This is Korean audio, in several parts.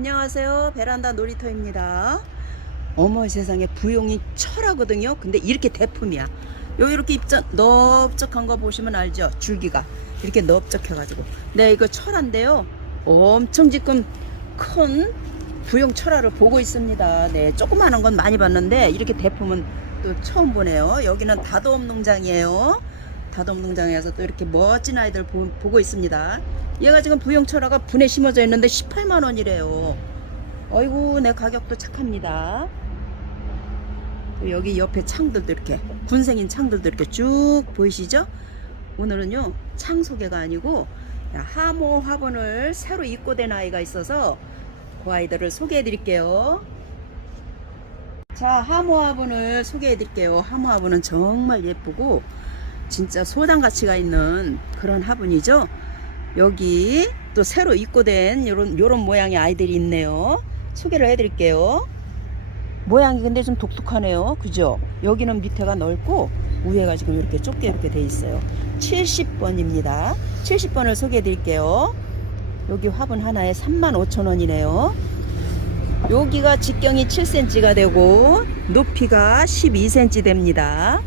안녕하세요. 베란다 놀이터입니다. 어머 세상에 부용이 철하거든요. 근데 이렇게 대품이야. 요 이렇게 입자 넓적한 거 보시면 알죠? 줄기가 이렇게 넓적해 가지고. 네 이거 철한데요. 엄청 지금 큰 부용 철화를 보고 있습니다. 네 조그마한 건 많이 봤는데 이렇게 대품은 또 처음 보네요. 여기는 다도업 농장이에요. 다도업 농장에서 또 이렇게 멋진 아이들 보, 보고 있습니다. 얘가 지금 부용철화가 분에 심어져 있는데 18만 원이래요. 어이구 내 가격도 착합니다. 또 여기 옆에 창들도 이렇게 군생인 창들도 이렇게 쭉 보이시죠? 오늘은요 창 소개가 아니고 하모 화분을 새로 입고된 아이가 있어서 그 아이들을 소개해 드릴게요. 자 하모 화분을 소개해 드릴게요. 하모 화분은 정말 예쁘고 진짜 소당 가치가 있는 그런 화분이죠. 여기 또 새로 입고된 요런 요런 모양의 아이들이 있네요. 소개를 해드릴게요. 모양이 근데 좀 독특하네요. 그죠? 여기는 밑에가 넓고 위에가 지금 이렇게 좁게 이렇게 돼 있어요. 70번입니다. 70번을 소개해 드릴게요. 여기 화분 하나에 35,000원이네요. 여기가 직경이 7cm가 되고 높이가 12cm 됩니다.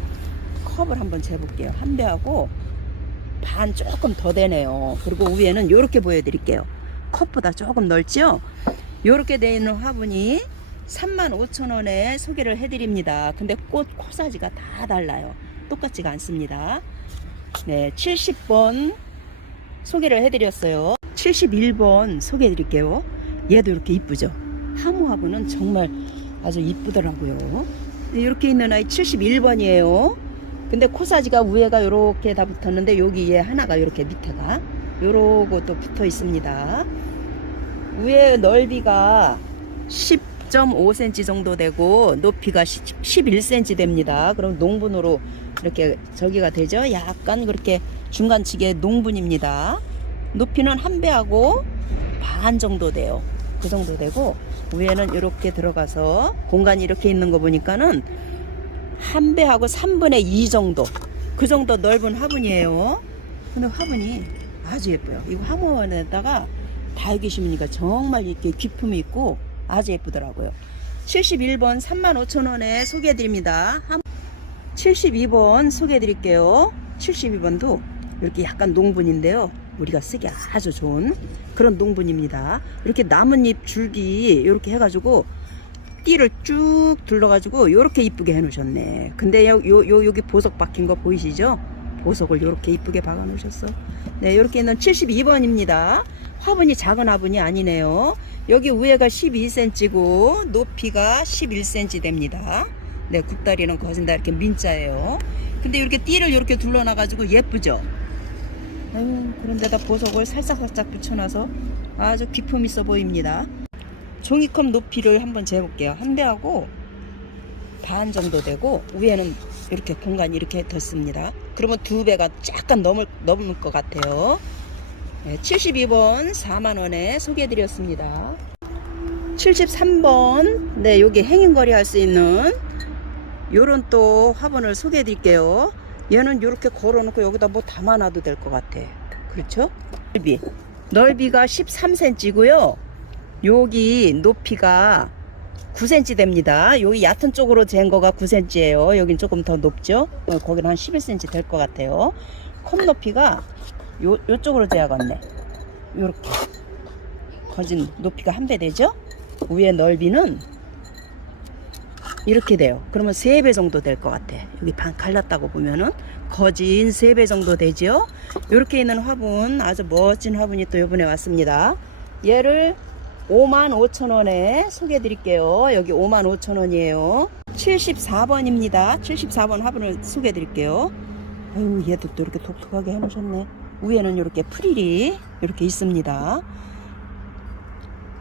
컵을 한번 재볼게요. 한 배하고 반 조금 더 되네요. 그리고 위에는 이렇게 보여드릴게요. 컵보다 조금 넓죠? 이렇게 되어 있는 화분이 35,000원에 소개를 해드립니다. 근데 꽃 코사지가 다 달라요. 똑같지가 않습니다. 네, 70번 소개를 해드렸어요. 71번 소개해드릴게요. 얘도 이렇게 이쁘죠? 하모 화분은 정말 아주 이쁘더라고요. 이렇게 있는 아이 71번이에요. 근데 코사지가 위에가 이렇게 다 붙었는데 여기에 하나가 이렇게 밑에가 요러고 또 붙어 있습니다. 위에 넓이가 10.5cm 정도 되고 높이가 11cm 됩니다. 그럼 농분으로 이렇게 저기가 되죠. 약간 그렇게 중간치기의 농분입니다. 높이는 한 배하고 반 정도 돼요. 그 정도 되고 위에는 이렇게 들어가서 공간이 이렇게 있는 거 보니까는 한 배하고 3분의 2 정도 그 정도 넓은 화분이에요. 근데 화분이 아주 예뻐요. 이거 화분에다가 달기 심으니까 정말 이렇게 기품이 있고 아주 예쁘더라고요. 71번 35,000원에 소개해드립니다. 72번 소개해드릴게요. 72번도 이렇게 약간 농분인데요. 우리가 쓰기 아주 좋은 그런 농분입니다. 이렇게 나뭇잎 줄기 이렇게 해가지고 띠를 쭉 둘러가지고 이렇게 이쁘게 해놓으셨네. 근데 요, 요, 요 여기 보석 박힌 거 보이시죠? 보석을 이렇게 이쁘게 박아 놓으셨어. 네, 이렇게 있는 72번입니다. 화분이 작은 화분이 아니네요. 여기 위에가 12cm고 높이가 11cm 됩니다. 네, 굽다리는 거진다 이렇게 민자예요. 근데 이렇게 띠를 이렇게 둘러놔가지고 예쁘죠? 아유, 그런데다 보석을 살짝살짝 붙여놔서 아주 기품 있어 보입니다. 종이컵 높이를 한번 재볼게요. 한 배하고 반 정도 되고 위에는 이렇게 공간이 이렇게 덧습니다. 그러면 두 배가 약간 넘을 넘을 것 같아요. 네, 72번 4만 원에 소개해 드렸습니다. 73번 네 여기 행인거리 할 수 있는 요런 또 화분을 소개해 드릴게요. 얘는 이렇게 걸어 놓고 여기다 뭐 담아 놔도 될 것 같아. 그렇죠? 넓이 넓이가 13cm고요. 여기 높이가 9cm 됩니다. 여기 얕은 쪽으로 잰 거가 9cm예요. 여긴 조금 더 높죠? 어, 거기는 한 11cm 될 것 같아요. 컵 높이가 요, 요쪽으로 재야겠네. 요렇게. 거진 높이가 한 배 되죠? 위에 넓이는 이렇게 돼요. 그러면 3배 정도 될 것 같아. 여기 반 갈랐다고 보면은 거진 3배 정도 되죠? 이렇게 있는 화분, 아주 멋진 화분이 또 이번에 왔습니다. 얘를 5만 5천 원에 소개해 드릴게요. 여기 5만 5천 원이에요. 74번입니다. 74번 화분을 소개해 드릴게요. 아유, 얘도 또 이렇게 독특하게 해 놓으셨네. 위에는 이렇게 프릴이 이렇게 있습니다.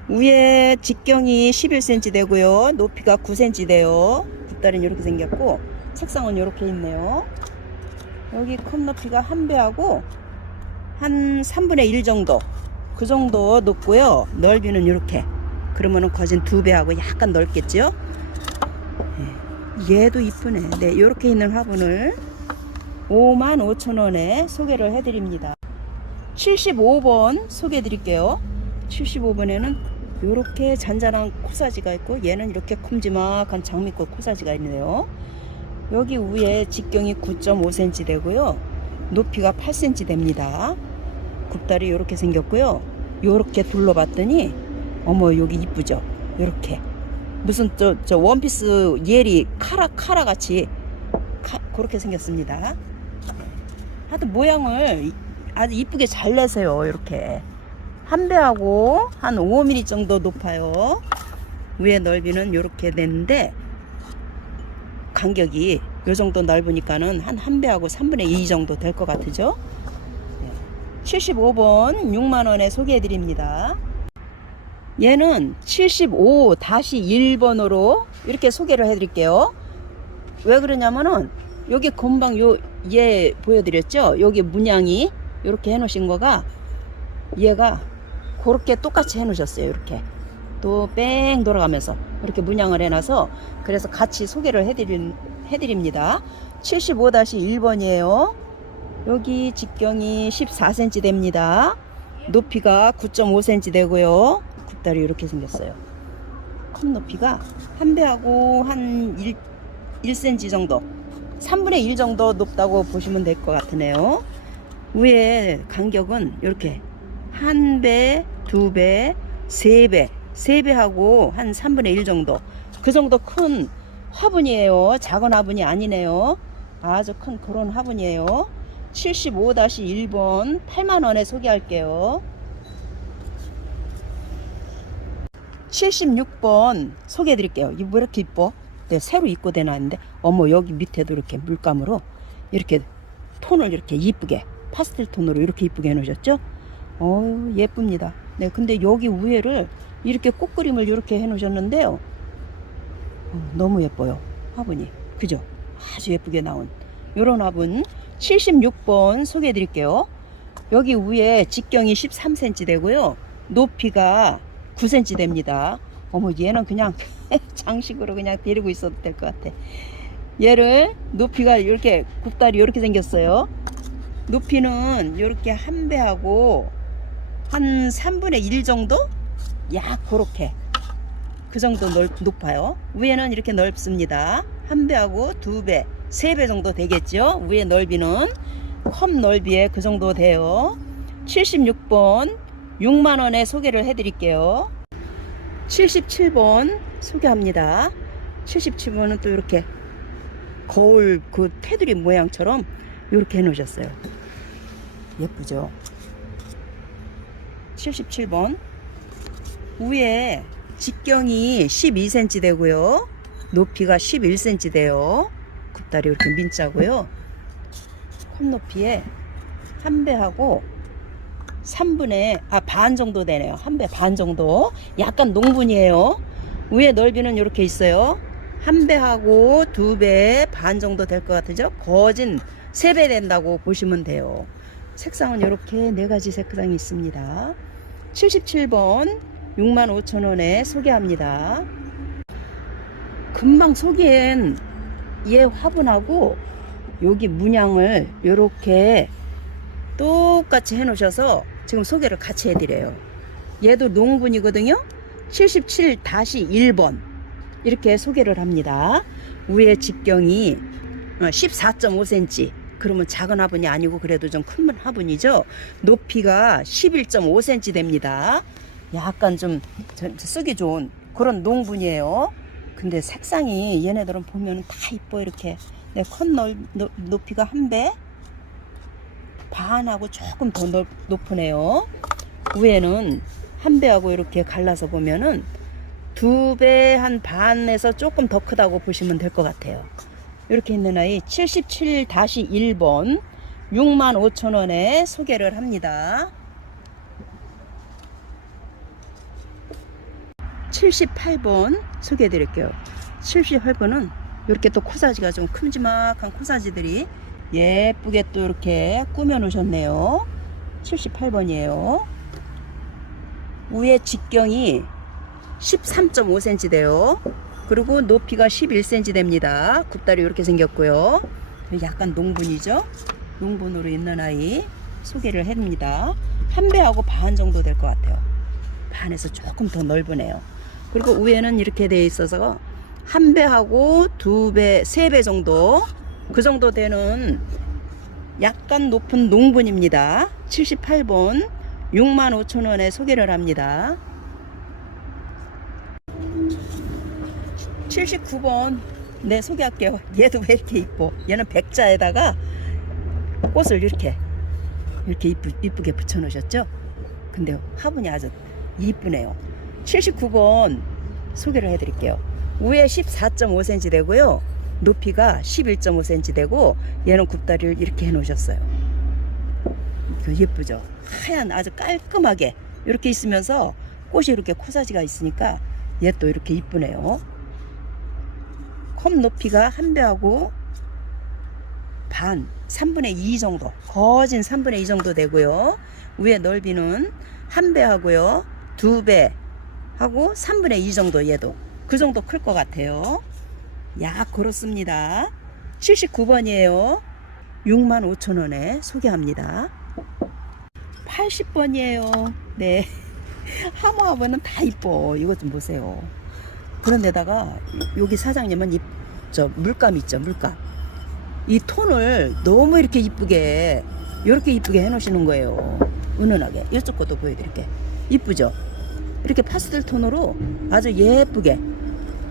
위에 직경이 11cm 되고요. 높이가 9cm 돼요. 뒷다리는 이렇게 생겼고 색상은 이렇게 있네요. 여기 컵 높이가 한 배하고 한 3분의 1 정도 그 정도 높고요. 넓이는 이렇게 그러면은 거진 두 배하고 약간 넓겠죠. 예, 얘도 이쁘네. 네, 이렇게 있는 화분을 5만 5천 원에 소개를 해드립니다. 75번 소개해 드릴게요. 75번에는 요렇게 잔잔한 코사지가 있고 얘는 이렇게 큼지막한 장미꽃 코사지가 있네요. 여기 위에 직경이 9.5cm 되고요. 높이가 8cm 됩니다. 굽다리 이렇게 생겼고요. 요렇게 둘러봤더니 어머 여기 이쁘죠? 요렇게 무슨 저, 저 원피스 예리 카라 카라 같이 카, 그렇게 생겼습니다. 하여튼 모양을 이- 아주 이쁘게 잘 내세요. 이렇게 한 배하고 한 5mm 정도 높아요. 위에 넓이는 이렇게 됐는데 간격이 요 정도 넓으니까는 한 한 배하고 3분의 2 정도 될 것 같으죠? 75번 6만 원에 소개해 드립니다. 얘는 75-1번으로 이렇게 소개를 해 드릴게요. 왜 그러냐면은 여기 금방 요 얘 보여드렸죠? 여기 문양이 이렇게 해놓으신 거가 얘가 그렇게 똑같이 해놓으셨어요. 이렇게 또 뺑 돌아가면서 이렇게 문양을 해놔서 그래서 같이 소개를 해드린, 해드립니다. 75-1번이에요. 여기 직경이 14cm 됩니다. 높이가 9.5cm 되고요. 굽다리 이렇게 생겼어요. 컵 높이가 한 배하고 한 1, 1cm 정도 3분의 1 정도 높다고 보시면 될 것 같으네요. 위에 간격은 이렇게 한 배, 두 배, 세 배, 세 배하고 한 3분의 1 정도. 그 정도 큰 화분이에요. 작은 화분이 아니네요. 아주 큰 그런 화분이에요. 75-1번 8만 원에 소개할게요. 76번 소개해 드릴게요. 이거 왜 이렇게 이뻐? 네, 새로 입고 대놨는데 어머 여기 밑에도 이렇게 물감으로 이렇게 톤을 이렇게 이쁘게 파스텔 톤으로 이렇게 이쁘게 해놓으셨죠? 어우 예쁩니다. 네, 근데 여기 위에를 이렇게 꽃그림을 이렇게 해놓으셨는데요. 어, 너무 예뻐요. 화분이. 그죠? 아주 예쁘게 나온 요런 화분 76번 소개해 드릴게요. 여기 위에 직경이 13cm 되고요. 높이가 9cm 됩니다. 어머 얘는 그냥 장식으로 그냥 데리고 있어도 될 것 같아. 얘를 높이가 이렇게 굽다리 이렇게 생겼어요. 높이는 이렇게 한 배하고 한 3분의 1 정도? 약 그렇게 그 정도 넓, 높아요. 위에는 이렇게 넓습니다. 한 배하고 두 배, 세배 정도 되겠죠. 위에 넓이는 컵 넓이에 그 정도 돼요. 76번 6만 원에 소개를 해드릴게요. 77번 소개합니다. 77번은 또 이렇게 거울 그 테두리 모양처럼 이렇게 해놓으셨어요. 예쁘죠? 77번 위에 직경이 12cm 되고요. 높이가 11cm 돼요. 굽다리 이렇게 민자고요. 컵 높이에 한 배하고 3분의 아 반 정도 되네요. 한 배 반 정도. 약간 농분이에요. 위에 넓이는 이렇게 있어요. 한 배하고 두 배 반 정도 될 것 같으죠? 거진 세 배 된다고 보시면 돼요. 색상은 이렇게 네 가지 색상이 있습니다. 77번 65,000원에 소개합니다. 금방 소개한 얘 화분하고 여기 문양을 이렇게 똑같이 해 놓으셔서 지금 소개를 같이 해드려요. 얘도 농분이거든요. 77-1번 이렇게 소개를 합니다. 위에 직경이 14.5cm 그러면 작은 화분이 아니고 그래도 좀 큰 화분이죠. 높이가 11.5cm 됩니다. 약간 좀 저- 쓰기 좋은 그런 농분이에요. 근데 색상이 얘네들은 보면 다 이뻐 이렇게 내컷 높이가 한 배 반하고 조금 더 넓, 높으네요. 위에는 한 배하고 이렇게 갈라서 보면은 두 배 한 반에서 조금 더 크다고 보시면 될 것 같아요. 이렇게 있는 아이 77-1번 65,000원에 소개를 합니다. 78번 소개해 드릴게요. 78번은 이렇게 또 코사지가 좀 큼지막한 코사지들이 예쁘게 또 이렇게 꾸며 놓으셨네요. 78번이에요. 위에 직경이 13.5cm 돼요. 그리고 높이가 11cm 됩니다. 굽다리 이렇게 생겼고요. 약간 농분이죠. 농분으로 있는 아이 소개를 합니다. 한 배하고 반 정도 될 것 같아요. 반에서 조금 더 넓으네요. 그리고 위에는 이렇게 돼 있어서 한 배하고 두 배, 세 배 정도 그 정도 되는 약간 높은 농분입니다. 78번 65,000원에 소개를 합니다. 79번 네 소개할게요. 얘도 왜 이렇게 이뻐? 얘는 백자에다가 꽃을 이렇게 이렇게 이쁘, 이쁘게 붙여 놓으셨죠? 근데 화분이 아주 이쁘네요. 79번 소개를 해드릴게요. 위에 14.5cm 되고요. 높이가 11.5cm 되고 얘는 굽다리를 이렇게 해 놓으셨어요. 그 예쁘죠? 하얀 아주 깔끔하게 이렇게 있으면서 꽃이 이렇게 코사지가 있으니까 얘 또 이렇게 이쁘네요. 컵 높이가 한 배하고 반, 3분의 2 정도, 거진 3분의 2 정도 되고요. 위에 넓이는 한 배하고요, 두 배 하고 3분의 2 정도 얘도 그 정도 클 것 같아요. 약 그렇습니다. 79번이에요. 6만 5천 원에 소개합니다. 80번이에요. 네. 하모하버는 다 이뻐. 이것 좀 보세요. 그런데다가 여기 사장님은 이, 저 물감 있죠, 물감. 이 톤을 너무 이렇게 이쁘게 이렇게 이쁘게 해놓으시는 거예요. 은은하게. 이쪽 것도 보여드릴게. 이쁘죠? 이렇게 파스텔 톤으로 아주 예쁘게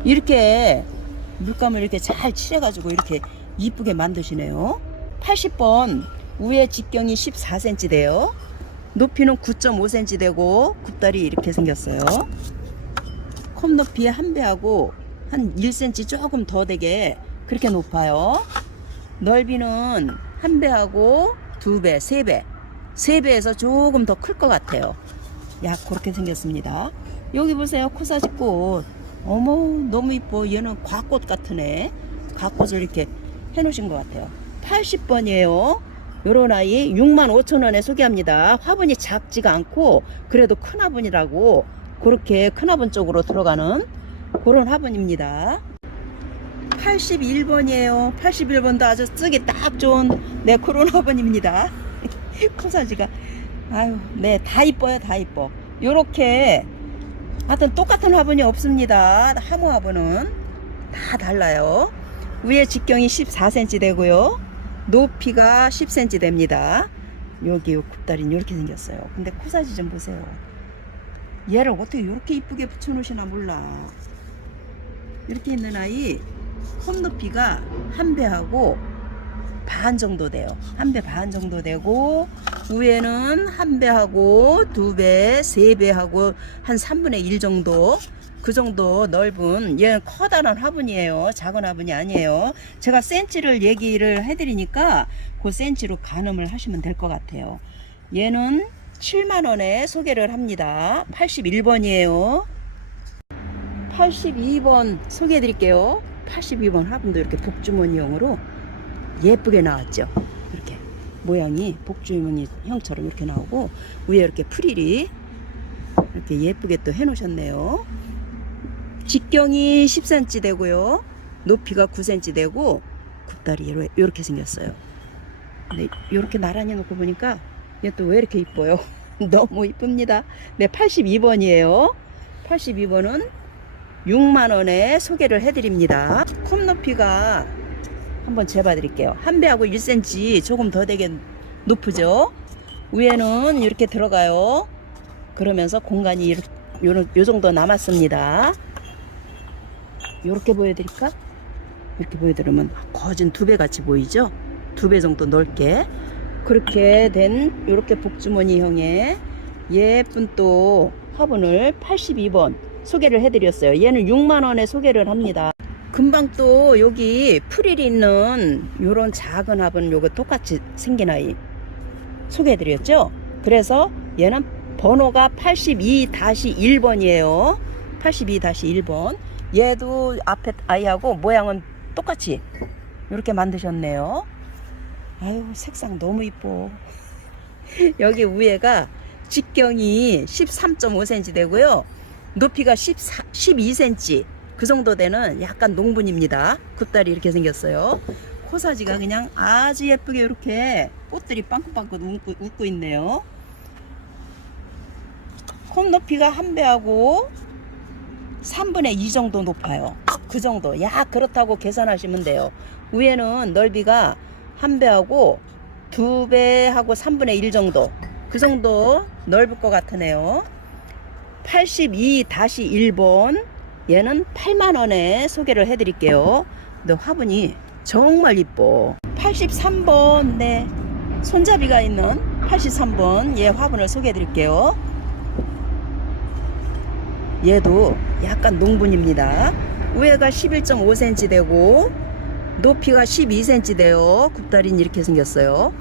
이렇게 물감을 이렇게 잘 칠해가지고 이렇게 이쁘게 만드시네요. 80번 위에 직경이 14cm 돼요. 높이는 9.5cm 되고 굽다리 이렇게 생겼어요. 컵 높이에 한 배하고 한 1cm 조금 더 되게 그렇게 높아요. 넓이는 한 배하고 두 배, 세 배, 세 배에서 조금 더 클 것 같아요. 약 그렇게 생겼습니다. 여기 보세요, 코사지 꽃. 어머, 너무 이뻐. 얘는 과꽃 같은 애. 과꽃을 이렇게 해놓으신 것 같아요. 80번이에요. 요런 아이 6만 5천 원에 소개합니다. 화분이 작지가 않고 그래도 큰 화분이라고 그렇게 큰 화분 쪽으로 들어가는 그런 화분입니다. 81번이에요. 81번도 아주 쓰기 딱 좋은 네 그런 화분입니다. 코사지가 아유 네 다 이뻐요 다 이뻐. 요렇게 하여튼 똑같은 화분이 없습니다. 하모 화분은 다 달라요. 위에 직경이 14cm 되고요. 높이가 10cm 됩니다. 여기 요 굽다리는 이렇게 생겼어요. 근데 코사지 좀 보세요. 얘를 어떻게 이렇게 이쁘게 붙여놓으시나 몰라. 이렇게 있는 아이 컵 높이가 한 배하고 반 정도 돼요. 한 배 반 정도 되고 위에는 한 배하고 두 배, 세 배하고 한 3분의 1 정도 그 정도 넓은 얘는 커다란 화분이에요. 작은 화분이 아니에요. 제가 센치를 얘기를 해드리니까 그 센치로 가늠을 하시면 될 것 같아요. 얘는 7만 원에 소개를 합니다. 81번이에요. 82번 소개해 드릴게요. 82번 화분도 이렇게 복주머니형으로 예쁘게 나왔죠. 이렇게 모양이 복주머니 형처럼 이렇게 나오고 위에 이렇게 프릴이 이렇게 예쁘게 또 해 놓으셨네요. 직경이 10cm 되고요. 높이가 9cm 되고 굽다리 이렇게 생겼어요. 근데 이렇게 나란히 놓고 보니까 얘 또 왜 이렇게 이뻐요? 너무 이쁩니다. 네, 82번이에요. 82번은 6만원에 소개를 해드립니다. 컵 높이가 한번 재봐 드릴게요. 한 배하고 1cm 조금 더 되게 높으죠? 위에는 이렇게 들어가요. 그러면서 공간이 요, 요 정도 남았습니다. 이렇게 보여드릴까? 이렇게 보여드리면 거진 두 배 같이 보이죠? 두 배 정도 넓게 그렇게 된 이렇게 복주머니형의 예쁜 또 화분을 82번 소개를 해드렸어요. 얘는 6만 원에 소개를 합니다. 금방 또 여기 프릴이 있는 요런 작은 화분 요거 똑같이 생긴 아이 소개해 드렸죠. 그래서 얘는 번호가 82-1번이에요. 82-1번. 얘도 앞에 아이하고 모양은 똑같이 이렇게 만드셨네요. 아유 색상 너무 이뻐. 여기 위에가 직경이 13.5cm 되고요. 높이가 14, 12cm 그 정도 되는 약간 농분입니다. 굽다리 이렇게 생겼어요. 코사지가 그냥 아주 예쁘게 이렇게 꽃들이 빵긋빵긋 웃고, 웃고 있네요. 컵 높이가 한 배하고 3분의 2 정도 높아요. 그 정도. 야, 그렇다고 계산하시면 돼요. 위에는 넓이가 한 배하고 두 배하고 3분의 1 정도. 그 정도 넓을 것 같으네요. 82-1번. 얘는 8만원에 소개를 해드릴게요. 근데 화분이 정말 이뻐. 83번, 네. 손잡이가 있는 83번 얘 화분을 소개해 드릴게요. 얘도 약간 농분입니다. 우에가 11.5cm 되고 높이가 12cm 돼요. 굽다리는 이렇게 생겼어요.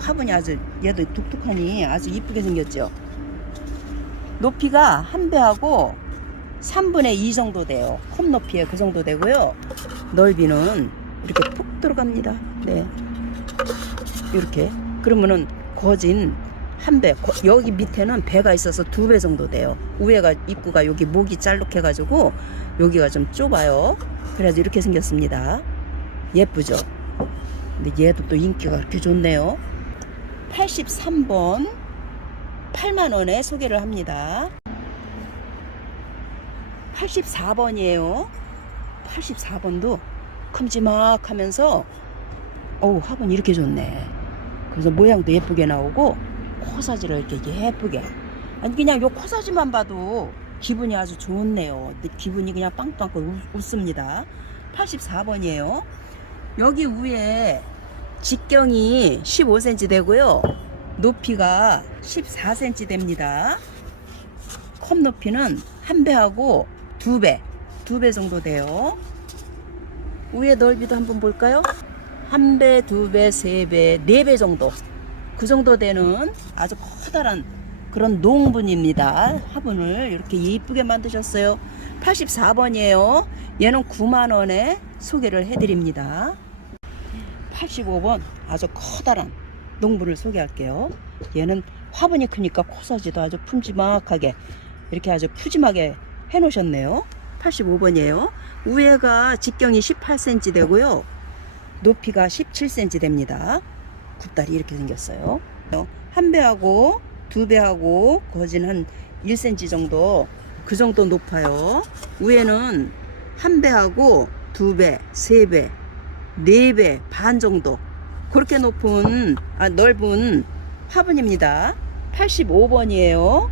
화분이 아주 얘도 독특하니 아주 이쁘게 생겼죠. 높이가 한 배하고 3분의 2 정도 돼요. 컵 높이에 그 정도 되고요. 넓이는 이렇게 푹 들어갑니다. 네. 이렇게. 그러면은 거진 한 배. 거- 여기 밑에는 배가 있어서 두 배 정도 돼요. 위에가 입구가 여기 목이 짤룩해가지고 여기가 좀 좁아요. 그래서 이렇게 생겼습니다. 예쁘죠? 근데 얘도 또 인기가 그렇게 좋네요. 83번 8만원에 소개를 합니다. 84번이에요. 84번도 큼지막 하면서 어우 화분 이렇게 좋네. 그래서 모양도 예쁘게 나오고 코사지를 이렇게 예쁘게 아니 그냥 요 코사지만 봐도 기분이 아주 좋네요. 기분이 그냥 빵빵 웃, 웃습니다. 84번이에요. 여기 위에 직경이 15cm 되고요. 높이가 14cm 됩니다. 컵 높이는 한 배하고 두 배, 두 배 정도 돼요. 위에 넓이도 한번 볼까요? 한 배, 두 배, 세 배, 네 배 정도. 그 정도 되는 아주 커다란 그런 농분입니다. 화분을 이렇게 예쁘게 만드셨어요. 84번이에요. 얘는 9만원에 소개를 해드립니다. 85번 아주 커다란 농분을 소개할게요. 얘는 화분이 크니까 코사지도 아주 큼지막하게 이렇게 아주 푸짐하게 해 놓으셨네요. 85번이에요. 위에가 직경이 18cm 되고요. 높이가 17cm 됩니다. 굽다리 이렇게 생겼어요. 한 배하고 두 배하고 거진 한 1cm 정도 그 정도 높아요. 위에는 한 배하고 두 배, 세 배, 네 배 반 정도 그렇게 높은 아, 넓은 화분입니다. 85번이에요.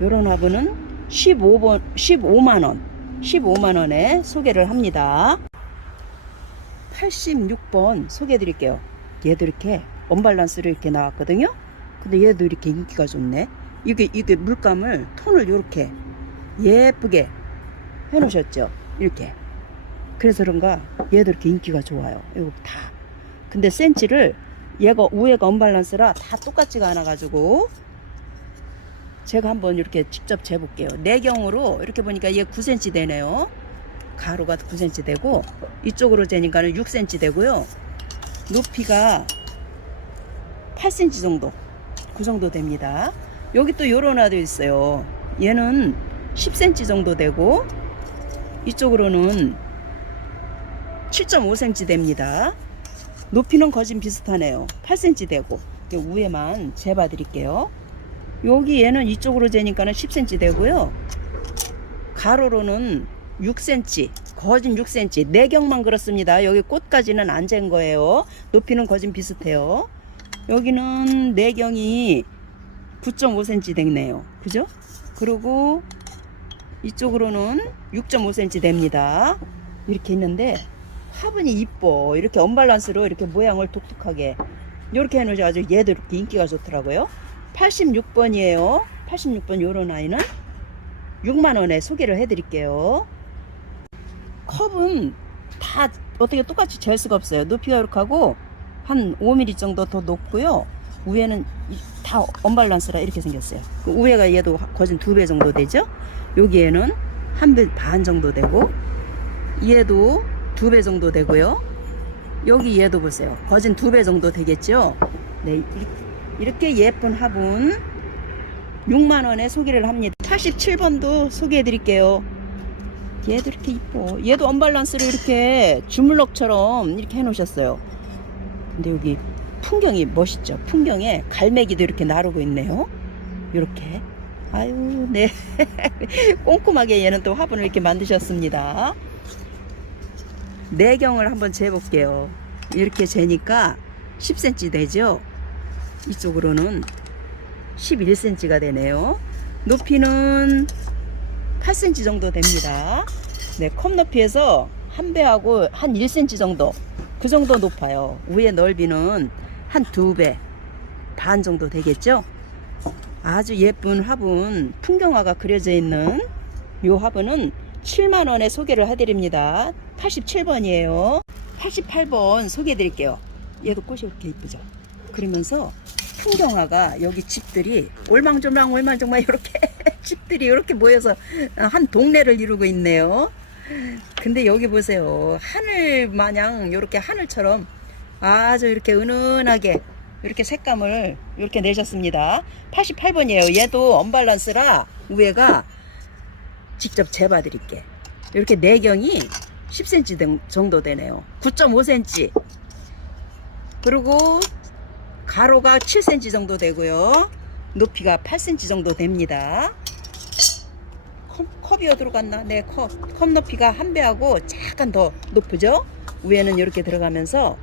요런 화분은 15번 15만 원. 15만 원에 소개를 합니다. 86번 소개해 드릴게요. 얘도 이렇게 언밸런스로 이렇게 나왔거든요. 근데 얘도 이렇게 인기가 좋네. 이게 이게 물감을 톤을 이렇게 예쁘게 해 놓으셨죠. 이렇게. 그래서 그런가 얘도 이렇게 인기가 좋아요. 이거 다. 근데 센치를 얘가 위에가 언밸런스라 다 똑같지가 않아 가지고 제가 한번 이렇게 직접 재볼게요. 내경으로 이렇게 보니까 얘 9cm 되네요. 가로가 9cm 되고 이쪽으로 재니까는 6cm 되고요. 높이가 8cm 정도 그 정도 됩니다. 여기 또 요런 아도 있어요. 얘는 10cm 정도 되고 이쪽으로는 7.5cm 됩니다. 높이는 거진 비슷하네요. 8cm 되고 위에만 재봐 드릴게요. 여기 얘는 이쪽으로 재니까는 10cm 되고요. 가로로는 6cm, 거진 6cm. 내경만 그렇습니다. 여기 꽃까지는 안 잰 거예요. 높이는 거진 비슷해요. 여기는 내경이 9.5cm 됐네요. 그죠? 그리고 이쪽으로는 6.5cm 됩니다. 이렇게 있는데 화분이 이뻐. 이렇게 언밸런스로 이렇게 모양을 독특하게 이렇게 해놓으셔가지고 얘도 이렇게 인기가 좋더라고요. 86번이에요. 86번 요런 아이는 6만원에 소개를 해드릴게요. 컵은 다 어떻게 똑같이 잴 수가 없어요. 높이가 이렇게 하고 한 5mm 정도 더 높고요. 위에는 이- 다 언밸런스라 이렇게 생겼어요. 그 위에가 얘도 거진 두 배 정도 되죠. 여기에는 한 배 반 정도 되고 얘도 두 배 정도 되고요. 여기 얘도 보세요. 거진 두 배 정도 되겠죠. 네, 이- 이렇게 예쁜 화분 6만 원에 소개를 합니다. 87번도 소개해 드릴게요. 얘도 이렇게 이뻐. 얘도 언밸런스로 이렇게 주물럭처럼 이렇게 해 놓으셨어요. 근데 여기 풍경이 멋있죠. 풍경에 갈매기도 이렇게 나르고 있네요. 이렇게 아유, 네. 꼼꼼하게 얘는 또 화분을 이렇게 만드셨습니다. 내경을 한번 재볼게요. 이렇게 재니까 10cm 되죠? 이쪽으로는 11cm가 되네요. 높이는 8cm 정도 됩니다. 네, 컵 높이에서 한 배하고 한 1cm 정도. 그 정도 높아요. 위에 넓이는 한 두 배 반 정도 되겠죠? 아주 예쁜 화분, 풍경화가 그려져 있는 이 화분은 7만원에 소개를 해드립니다. 87번이에요. 88번 소개해드릴게요. 얘도 꽃이 이렇게 이쁘죠? 그러면서 풍경화가 여기 집들이 올망졸망 올망졸망 이렇게 집들이 이렇게 모여서 한 동네를 이루고 있네요. 근데 여기 보세요. 하늘 마냥 이렇게 하늘처럼 아주 이렇게 은은하게 이렇게 색감을 이렇게 내셨습니다. 88번이에요. 얘도 언밸런스라 위에가 직접 재봐 드릴게. 이렇게 내경이 10cm 된- 정도 되네요. 9.5cm. 그리고 가로가 7cm 정도 되고요. 높이가 8cm 정도 됩니다. 컵, 컵이 어디로 갔나? 네, 컵. 컵 높이가 한 배하고 약간 더 높으죠? 위에는 이렇게 들어가면서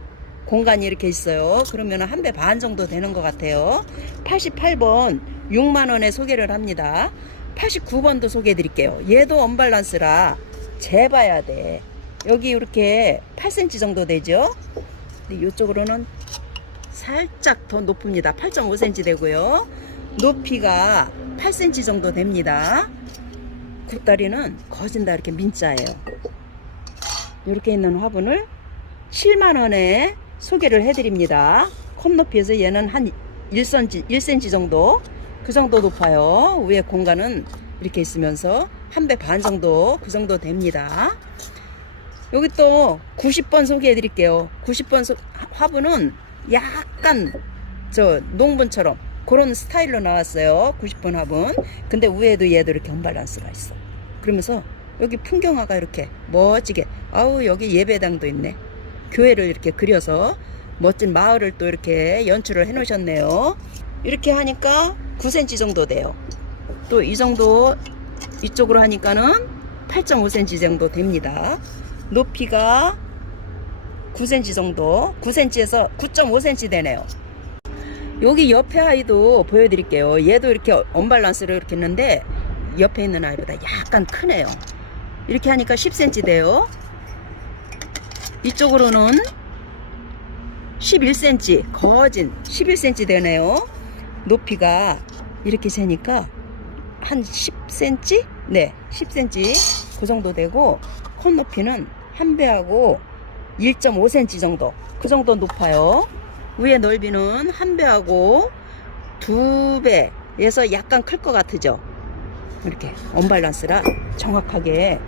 공간이 이렇게 있어요. 그러면 한 배 반 정도 되는 것 같아요. 88번 6만원에 소개를 합니다. 89번도 소개해 드릴게요. 얘도 언밸런스라 재봐야 돼. 여기 이렇게 8cm 정도 되죠? 근데 이쪽으로는 살짝 더 높습니다. 8.5cm 되고요. 높이가 8cm 정도 됩니다. 굿다리는 거진다 이렇게 민자예요. 이렇게 있는 화분을 7만 원에 소개를 해드립니다. 컵 높이에서 얘는 한 1cm, 1cm 정도 그 정도 높아요. 위에 공간은 이렇게 있으면서 한 배 반 정도 그 정도 됩니다. 여기 또 90번 소개해 드릴게요. 90번 소- 화분은 약간 저 농분처럼 그런 스타일로 나왔어요. 90번 화분. 근데 위에도 얘도 이렇게 언밸런스가 있어. 그러면서 여기 풍경화가 이렇게 멋지게 아우 여기 예배당도 있네. 교회를 이렇게 그려서 멋진 마을을 또 이렇게 연출을 해 놓으셨네요. 이렇게 하니까 9cm 정도 돼요. 또 이 정도 이쪽으로 하니까는 8.5cm 정도 됩니다. 높이가 9cm 정도, 9cm에서 9.5cm 되네요. 여기 옆에 아이도 보여드릴게요. 얘도 이렇게 언밸런스로 이렇게 했는데 옆에 있는 아이보다 약간 크네요. 이렇게 하니까 10cm 돼요. 이쪽으로는 11cm, 거진 11cm 되네요. 높이가 이렇게 재니까 한 10cm? 네, 10cm 그 정도 되고 콘 높이는 한 배하고 1.5cm 정도 그 정도 높아요. 위에 넓이는 한 배하고 두 배에서 약간 클 것 같으죠. 이렇게 언밸런스라 정확하게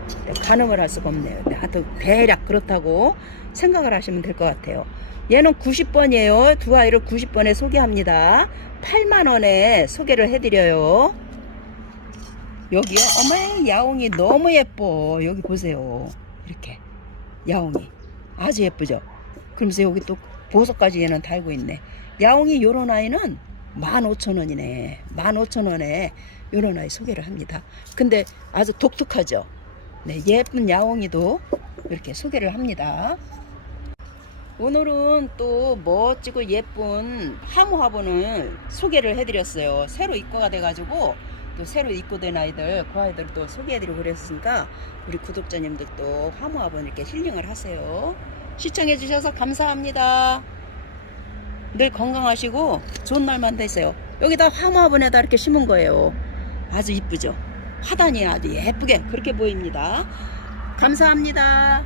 가늠을 할 수가 없네요. 하여튼 대략 그렇다고 생각을 하시면 될 것 같아요. 얘는 90번이에요. 두 아이를 90번에 소개합니다. 8만 원에 소개를 해드려요. 여기요. 어머 야옹이 너무 예뻐. 여기 보세요. 이렇게 야옹이 아주 예쁘죠. 그러면서 여기 또 보석까지 얘는 달고 있네. 야옹이 요런 아이는 15,000원이네. 15,000원에 요런 아이 소개를 합니다. 근데 아주 독특하죠. 네, 예쁜 야옹이도 이렇게 소개를 합니다. 오늘은 또 멋지고 예쁜 하무 화분을 소개를 해드렸어요. 새로 입고가 돼가지고 또 새로 입고된 아이들, 그 아이들 또 소개해드리고 그랬으니까 우리 구독자님들도 하무 화분 이렇게 힐링을 하세요. 시청해주셔서 감사합니다. 늘 건강하시고 좋은 날만 되세요. 여기다 하무 화분에다 이렇게 심은 거예요. 아주 이쁘죠? 화단이 아주 예쁘게 그렇게 보입니다. 감사합니다.